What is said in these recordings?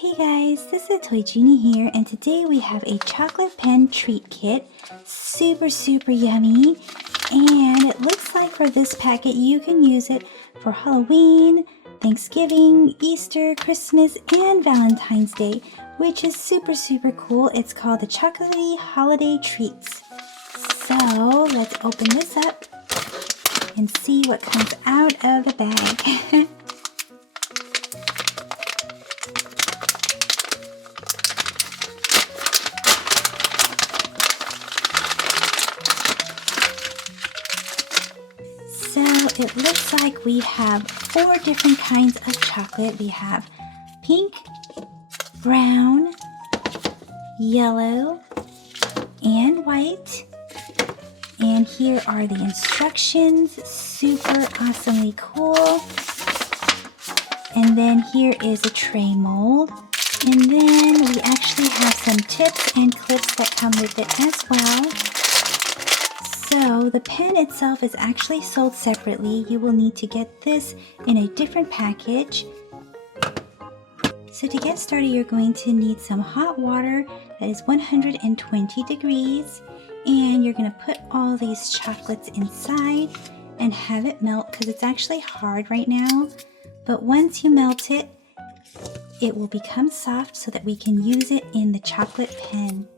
Hey guys, this is Toy Genie here, and today we have a chocolate pen treat kit. Super yummy. And it looks like for this packet you can use it for Halloween, Thanksgiving, Easter, Christmas, and Valentine's Day, which is super cool. It's called the Chocolatey Holiday Treats. So let's open this up and see what comes out of the bag. So it looks like we have 4 different kinds of chocolate. We have pink, brown, yellow, and white. And here are the instructions, super awesomely cool. And then here is a tray mold. And then we actually have some tips and clips that come with it as well. So the pen itself is actually sold separately. You will need to get this in a different package. So to get started, you're going to need some hot water that is 120 degrees. And you're going to put all these chocolates inside and have it melt because it's actually hard right now. But once you melt it, it will become soft so that we can use it in the chocolate pen.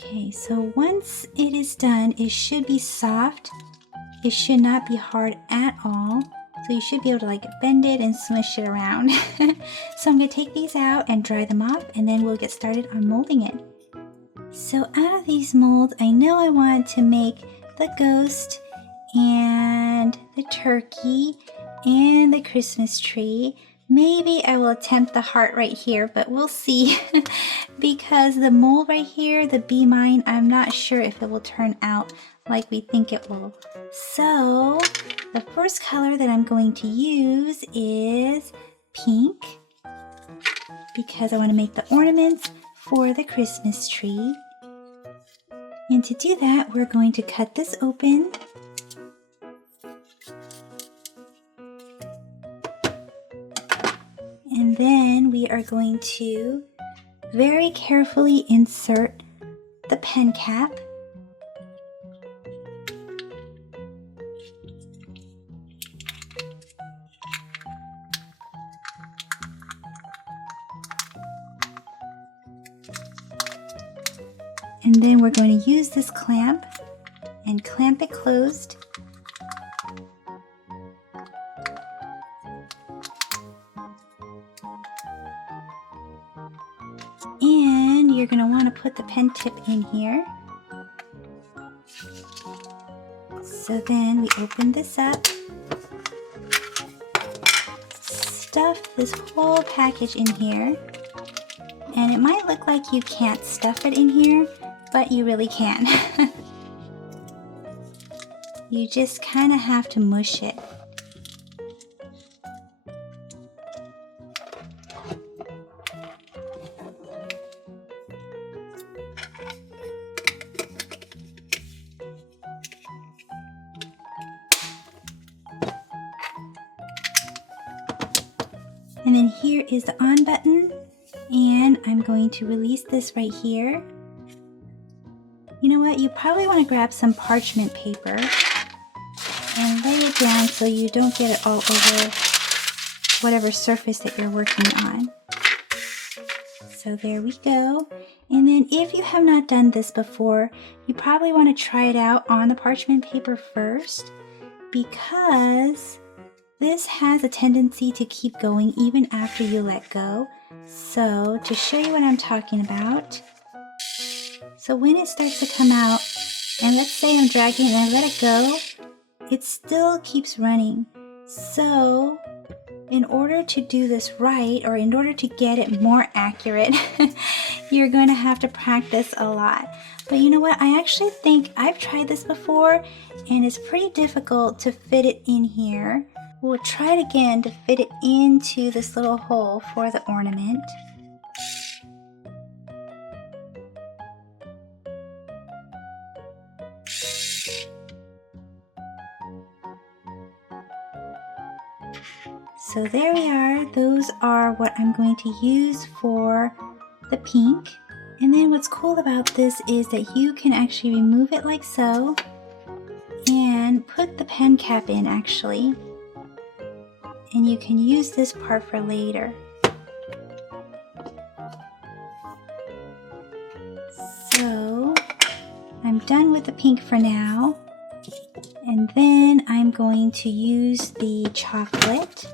Okay, so once it is done, it should be soft. It should not be hard at all. So you should be able to bend it and smush it around. So I'm going to take these out and dry them off, and then we'll get started on molding it. So out of these molds, I know I want to make the ghost and the turkey and the Christmas tree. Maybe I will attempt the heart right here, but we'll see. Because the mold right here, the Be Mine, I'm not sure if it will turn out like we think it will. So the first color that I'm going to use is pink, because I want to make the ornaments for the Christmas tree. And to do that, we're going to cut this open. And then we are going to very carefully insert the pen cap. And then we're going to use this clamp and clamp it closed. And you're going to want to put the pen tip in here. So then we open this up, stuff this whole package in here. And it might look like you can't stuff it in here, but you really can. You just kind of have to mush it. And then here is the on button, and I'm going to release this right here. You know what? You probably want to grab some parchment paper and lay it down so you don't get it all over whatever surface that you're working on. So there we go. And then if you have not done this before, you probably want to try it out on the parchment paper first, because this has a tendency to keep going even after you let go. So to show you what I'm talking about, so when it starts to come out, and let's say I'm dragging it and I let it go, it still keeps running. So in order to do this right, or in order to get it more accurate, you're going to have to practice a lot. But you know what? I actually think I've tried this before, and it's pretty difficult to fit it in here. We'll try it again to fit it into this little hole for the ornament. So there we are. Those are what I'm going to use for the pink. And then what's cool about this is that you can actually remove it like so and put the pen cap in actually. And you can use this part for later. So I'm done with the pink for now. And then I'm going to use the chocolate.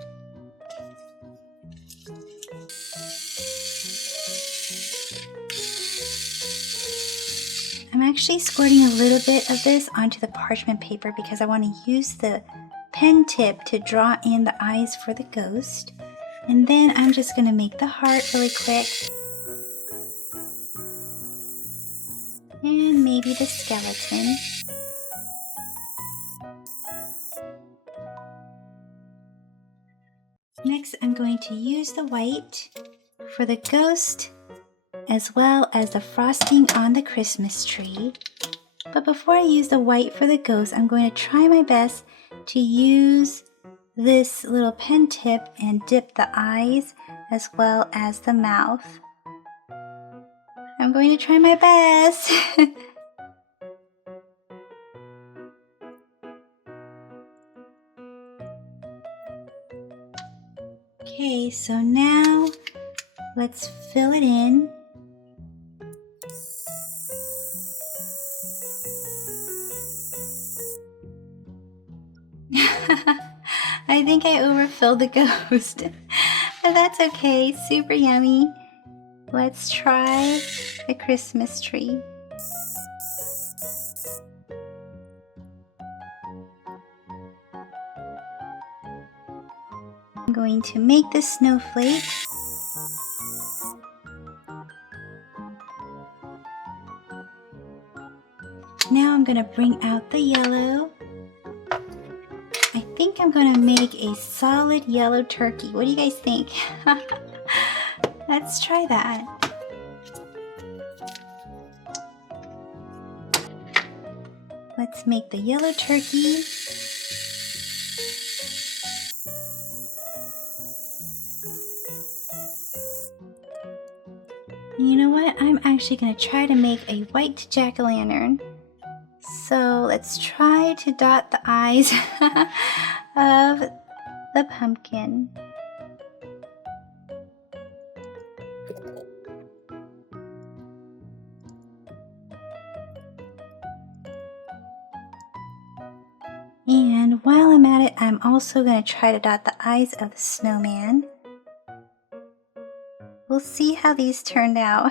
I'm actually squirting a little bit of this onto the parchment paper because I want to use the pen tip to draw in the eyes for the ghost. And then I'm just going to make the heart really quick. And maybe the skeleton. Next, I'm going to use the white for the ghost as well as the frosting on the Christmas tree. But before I use the white for the ghost, I'm going to try my best to use this little pen tip and dip the eyes as well as the mouth. I'm going to try my best. Okay, so now let's fill it in. I think I overfilled the ghost, but that's okay, super yummy. Let's try the Christmas tree. I'm going to make the snowflake. Now I'm going to bring out the yellow. I think I'm going to make a solid yellow turkey. What do you guys think? Let's try that. Let's make the yellow turkey. And you know what? I'm actually going to try to make a white jack-o'-lantern. So let's try to dot the eyes of the pumpkin. And while I'm at it, I'm also going to try to dot the eyes of the snowman. We'll see how these turned out.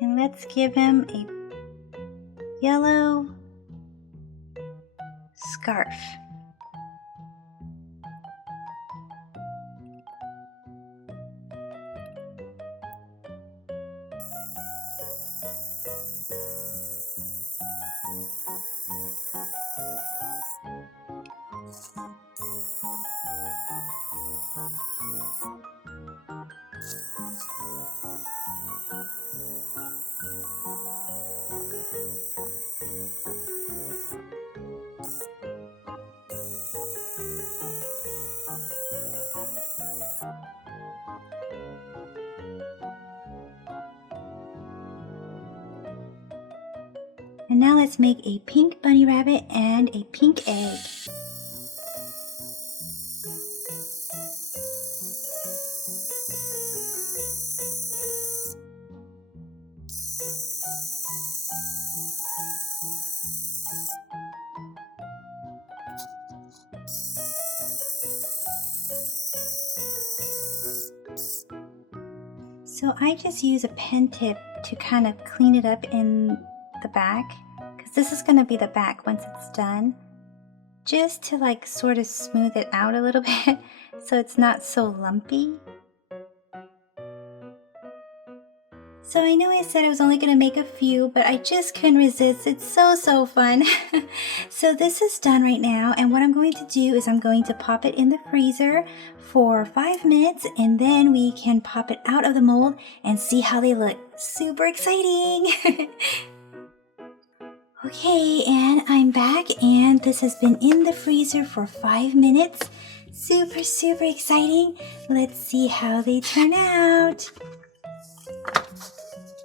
And let's give him a yellow scarf. And now let's make a pink bunny rabbit and a pink egg. So I just use a pen tip to kind of clean it up in the back, because this is going to be the back once it's done. just to like sort of smooth it out a little bit so it's not so lumpy. So I know I said I was only going to make a few, but I just couldn't resist. It's so fun. So this is done right now, and what I'm going to do is I'm going to pop it in the freezer for 5 minutes, and then we can pop it out of the mold and see how they look. Super exciting! Okay, and I'm back, and this has been in the freezer for 5 minutes. Super exciting. Let's see how they turn out.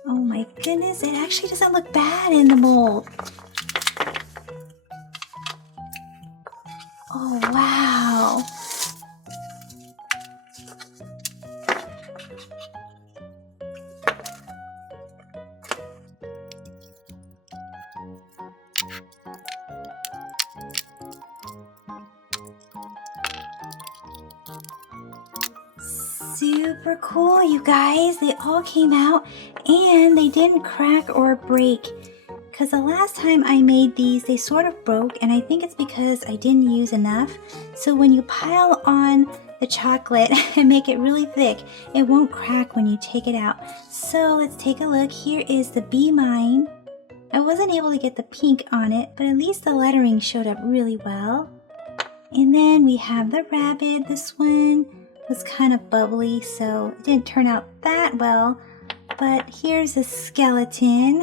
Oh my goodness, it actually doesn't look bad in the mold. Oh wow. Super cool, you guys. They all came out and they didn't crack or break. Because the last time I made these, they sort of broke, and I think it's because I didn't use enough. So when you pile on the chocolate and make it really thick, it won't crack when you take it out. So let's take a look. Here is the Be Mine. I wasn't able to get the pink on it, but at least the lettering showed up really well. And then we have the rabbit. This one was kind of bubbly, so it didn't turn out that well. But here's a skeleton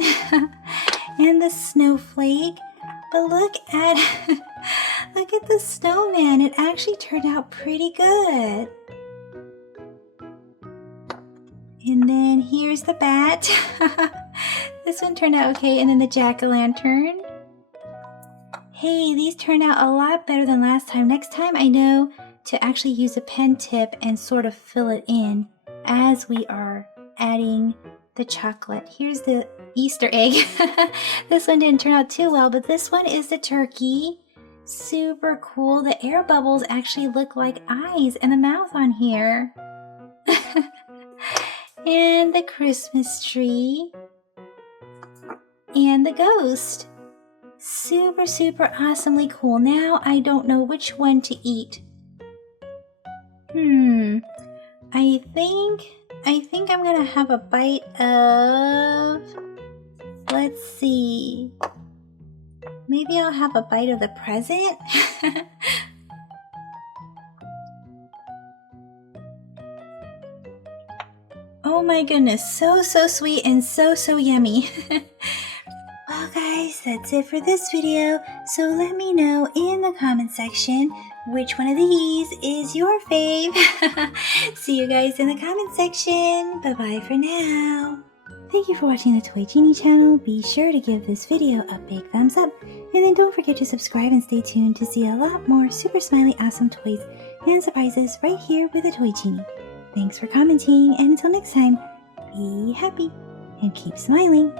and the snowflake. But look at look at the snowman. It actually turned out pretty good. And then here's the bat. This one turned out okay. And then the jack-o'-lantern. Hey, these turned out a lot better than last time. Next time I know to actually use a pen tip and sort of fill it in as we are adding the chocolate. Here's the Easter egg. This one didn't turn out too well, but this one is the turkey. Super cool. The air bubbles actually look like eyes and the mouth on here. And the Christmas tree. And the ghost. Super awesomely cool. Now I don't know which one to eat. I think I'm gonna have a bite of, let's see, maybe I'll have a bite of the present. Oh my goodness, so sweet and so yummy. Well guys, that's it for this video. So let me know in the comment section which one of these is your fave. See you guys in the comment section. Bye for now. Thank you for watching the Toy Genie channel. Be sure to give this video a big thumbs up. And then don't forget to subscribe and stay tuned to see a lot more super smiley awesome toys and surprises right here with the Toy Genie. Thanks for commenting, and until next time, be happy and keep smiling.